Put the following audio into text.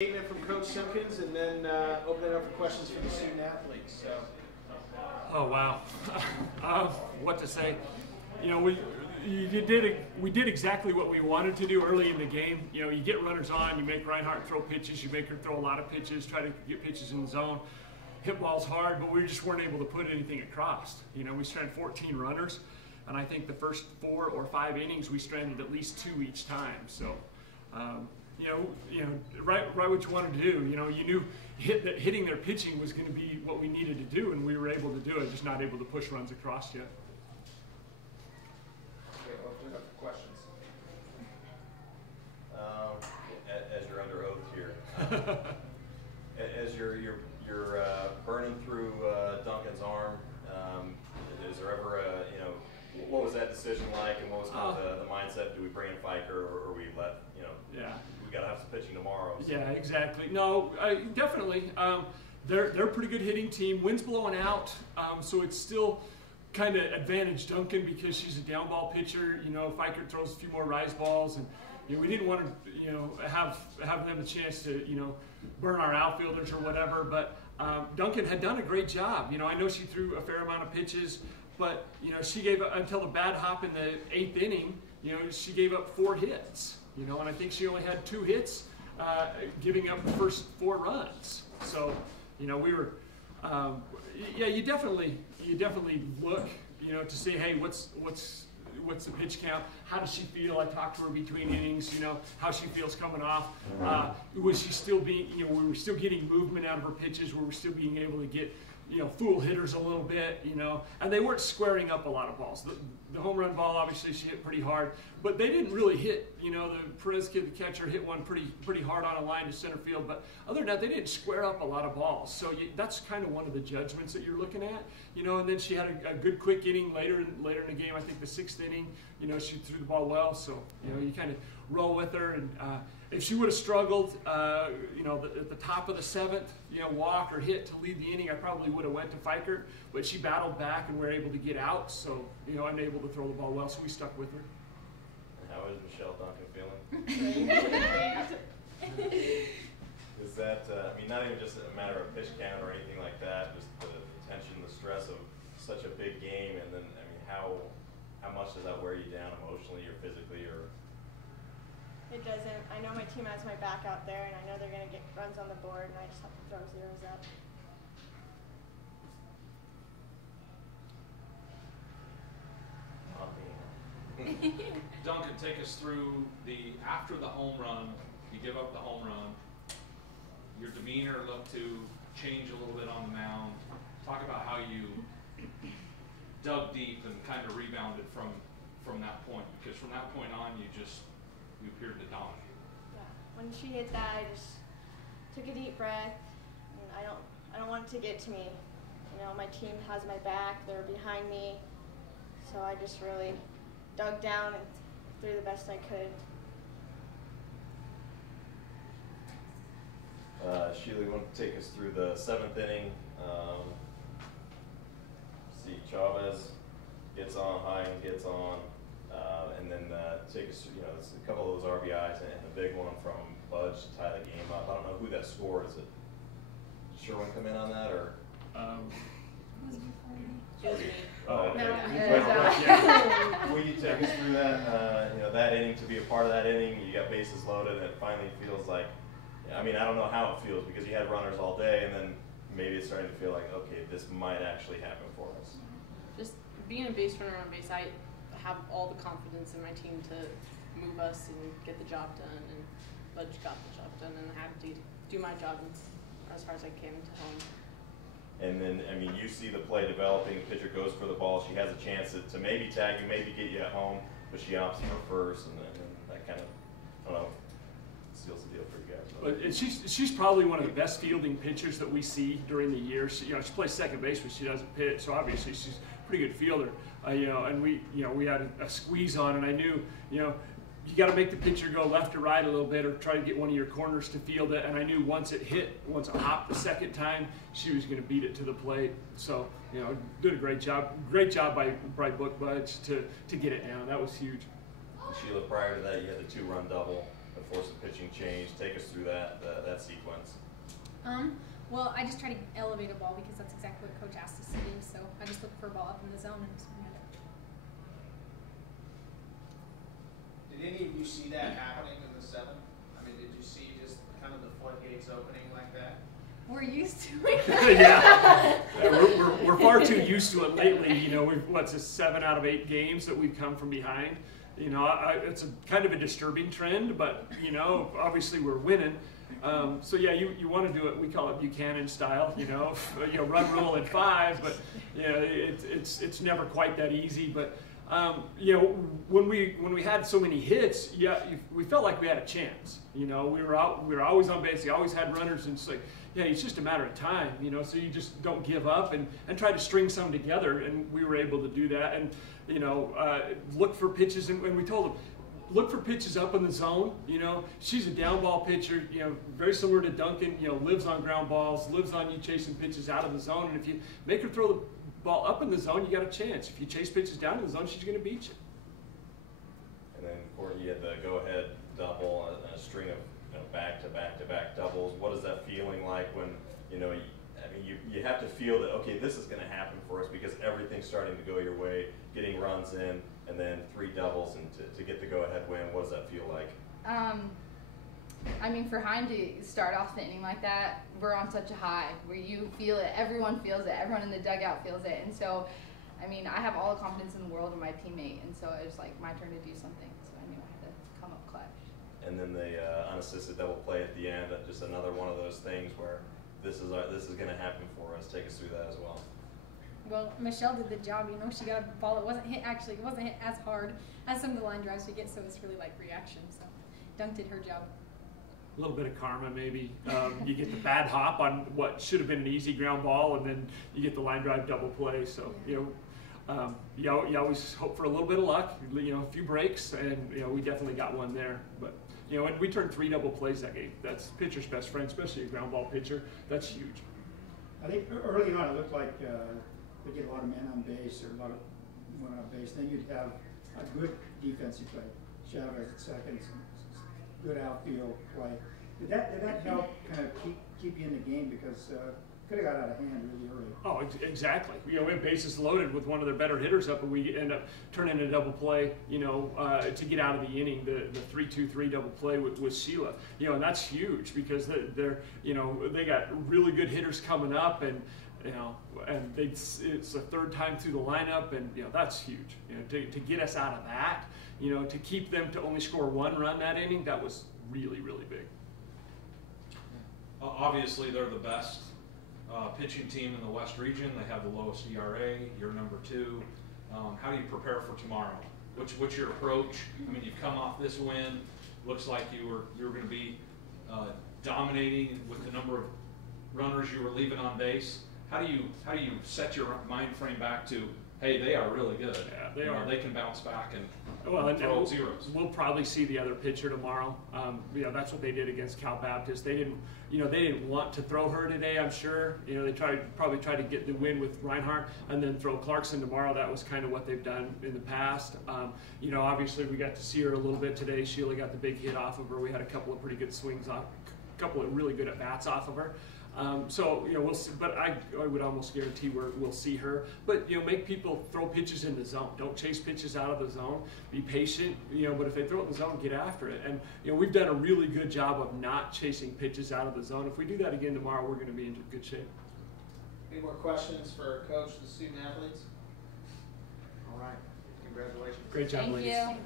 Statement from Coach Simpkins, and then open it up for questions from the student athletes. So. Oh wow, what to say? You know, we did exactly what we wanted to do early in the game. You know, you get runners on, you make Reinhardt throw pitches, you make her throw a lot of pitches, try to get pitches in the zone, hit balls hard, but we just weren't able to put anything across. You know, we stranded 14 runners, and I think the first 4 or 5 innings we stranded at least 2 each time. So. You know, right what you wanted to do. You know, you knew hitting their pitching was going to be what we needed to do, and we were able to do it. Just not able to push runs across yet. Okay, open it up for questions. As you're under oath here, as you're burning through Duncan's arm, is there ever a, you know, what was that decision like, and what was kind of the mindset? Do we bring in Fiker, or we let, you know? Yeah. We got to have some pitching tomorrow. So. Yeah, exactly. No, definitely. They're a pretty good hitting team. Wind's blowing out, so it's still kind of advantage Duncan because she's a down ball pitcher. You know, Fiker throws a few more rise balls, and you know, we didn't want to, you know, have them a chance to, you know, burn our outfielders or whatever. But Duncan had done a great job. You know, I know she threw a fair amount of pitches, but you know, she gave up until the bad hop in the 8th inning. You know, she gave up 4 hits. You know, and I think she only had 2 hits, giving up the first 4 runs. So, you know, we were, yeah, you definitely look, you know, to say, hey, what's the pitch count? How does she feel? I talked to her between innings, you know, how she feels coming off. Was she still being, you know, we were still getting movement out of her pitches. We were still being able to get, you know, fool hitters a little bit, you know, and they weren't squaring up a lot of balls. The home run ball, obviously, she hit pretty hard, but they didn't really hit, you know, the Perez kid, the catcher, hit one pretty hard on a line to center field, but other than that, they didn't square up a lot of balls. So that's kind of one of the judgments that you're looking at, you know, and then she had a good quick inning later in the game. I think the 6th inning, you know, she threw the ball well, so, you know, you kind of roll with her, and if she would have struggled, you know, at the top of the 7th, you know, walk or hit to lead the inning, I probably would have went to Fiker, but she battled back and we were able to get out, so, you know, I'm able to throw the ball well, so we stuck with her. And how is Michelle Duncan feeling? Is that, I mean, not even just a matter of pitch count or anything like that, just the tension, the stress of such a big game, and then, I mean, how much does that wear you down emotionally or physically, or? It doesn't. I know my team has my back out there, and I know they're going to get runs on the board, and I just have to throw zeros up. Duncan, take us through after the home run, you give up the home run, your demeanor looked to change a little bit on the mound. Talk about how you dug deep and kind of rebounded from that point, because from that point on you appeared to dominate. Yeah. When she hit that, I just took a deep breath, and I don't want it to get to me. You know, my team has my back, they're behind me, so I just really dug down and threw the best I could. Sheila, you want to take us through the 7th inning? See, Chavez gets on, Hine gets on, and then take us through, you know, a couple of those RBIs and the big one from Budge to tie the game up. I don't know who that scored. Is it Sherwin come in on that, or? It was me. Oh, okay. No, Will you take us through that, you know, that inning, to be a part of that inning? You got bases loaded, and it finally feels like, I mean, I don't know how it feels because you had runners all day, and then maybe it's starting to feel like, okay, this might actually happen for us. Just being a base runner on base, I have all the confidence in my team to move us and get the job done, and Budge got the job done, and I had to do my job as far as I can to home. And then, I mean, you see the play developing, the pitcher goes for the ball, she has a chance to maybe tag you, maybe get you at home, but she opts for first, and then that kind of, I don't know, seals the deal for you guys. But she's probably one of the best fielding pitchers that we see during the year. She, you know, she plays second base, but she doesn't pitch, so obviously she's a pretty good fielder. You know, and we had a squeeze on, and I knew, you know, you got to make the pitcher go left or right a little bit, or try to get one of your corners to field it. And I knew once it hopped the second time, she was going to beat it to the plate. So, you know, did a great job. Great job by Budge to get it down. That was huge. Sheila, prior to that, you had the 2-run double force a pitching change. Take us through that sequence. Well, I just try to elevate a ball because that's exactly what coach asked us to do. So I just look for a ball up in the zone and swing at it. Did any of you see that happening in the seventh? I mean, did you see just kind of the floodgates opening like that? We're used to it. Yeah, we're far too used to it lately. You know, what's this 7 out of 8 games that we've come from behind. You know, it's kind of a disturbing trend, but you know, obviously we're winning. So yeah, you want to do it. We call it Buchanan style. You know, run rule in 5, but you know, it's never quite that easy. But you know, when we had so many hits, yeah, we felt like we had a chance. You know, we were always on base. We always had runners, and it's like, yeah, it's just a matter of time. You know, so you just don't give up and try to string some together, and we were able to do that. And you know, look for pitches, and we told them, look for pitches up in the zone. You know, she's a down ball pitcher, you know, very similar to Duncan, you know, lives on ground balls, lives on you chasing pitches out of the zone. And if you make her throw the ball up in the zone, you got a chance. If you chase pitches down in the zone, she's going to beat you. And then, Courtney, you had the go-ahead double and a string of back-to-back-to-back doubles. What is that feeling like when, you know, you have to feel that, okay, this is going to happen for us because everything's starting to go your way, getting runs in, and then 3 doubles, and to get the go-ahead win, what does that feel like? I mean, for Heim to start off the inning like that, we're on such a high where you feel it, everyone feels it, everyone in the dugout feels it. And so, I mean, I have all the confidence in the world in my teammate, and so it was like my turn to do something, so I knew I had to come up clutch. And then the unassisted double play at the end, just another one of those things where this is going to happen for us. Take us through that as well. Well, Michelle did the job. You know, she got a ball that wasn't hit. Actually, it wasn't hit as hard as some of the line drives we get. So it's really like reaction. So Dunk did her job. A little bit of karma, maybe. You get the bad hop on what should have been an easy ground ball, and then you get the line drive double play. So you know, you always hope for a little bit of luck. You know, a few breaks, and you know, we definitely got one there. But you know, and we turned 3 double plays that game. That's pitcher's best friend, especially a ground ball pitcher. That's huge. I think early on it looked like we get a lot of men on base or a lot of women on base. Then you'd have a good defensive play. Chavez at second, good outfield play. Did that help kind of keep you in the game, because could have got out of hand really early? Oh, exactly. You know, we have bases loaded with one of their better hitters up, and we end up turning a double play, you know, to get out of the inning, the 3-2-3 double play with Sheila. You know, and that's huge because they're you know, they got really good hitters coming up, and you know, and it's the 3rd time through the lineup, and you know, that's huge. You know, to get us out of that, you know, to keep them to only score 1 run that inning, that was really, really big. Obviously, they're the best pitching team in the West region. They have the lowest ERA. You're number 2. How do you prepare for tomorrow? What's your approach? I mean, you've come off this win. Looks like you were going to be dominating with the number of runners you were leaving on base. How do you set your mind frame back to, hey, they are really good. Yeah, they are. They can bounce back and throw zeros. We'll probably see the other pitcher tomorrow. You know, that's what they did against Cal Baptist. They didn't want to throw her today, I'm sure. You know, they probably tried to get the win with Reinhardt and then throw Clarkson tomorrow. That was kind of what they've done in the past. You know, obviously we got to see her a little bit today. Sheila got the big hit off of her. We had a couple of pretty good swings off, a couple of really good at bats off of her. So you know, we'll see, but I would almost guarantee we'll see her. But you know, make people throw pitches in the zone. Don't chase pitches out of the zone. Be patient. You know, but if they throw it in the zone, get after it. And you know, we've done a really good job of not chasing pitches out of the zone. If we do that again tomorrow, we're going to be in good shape. Any more questions for Coach, the student athletes? All right. Congratulations. Great job, ladies. Thank you.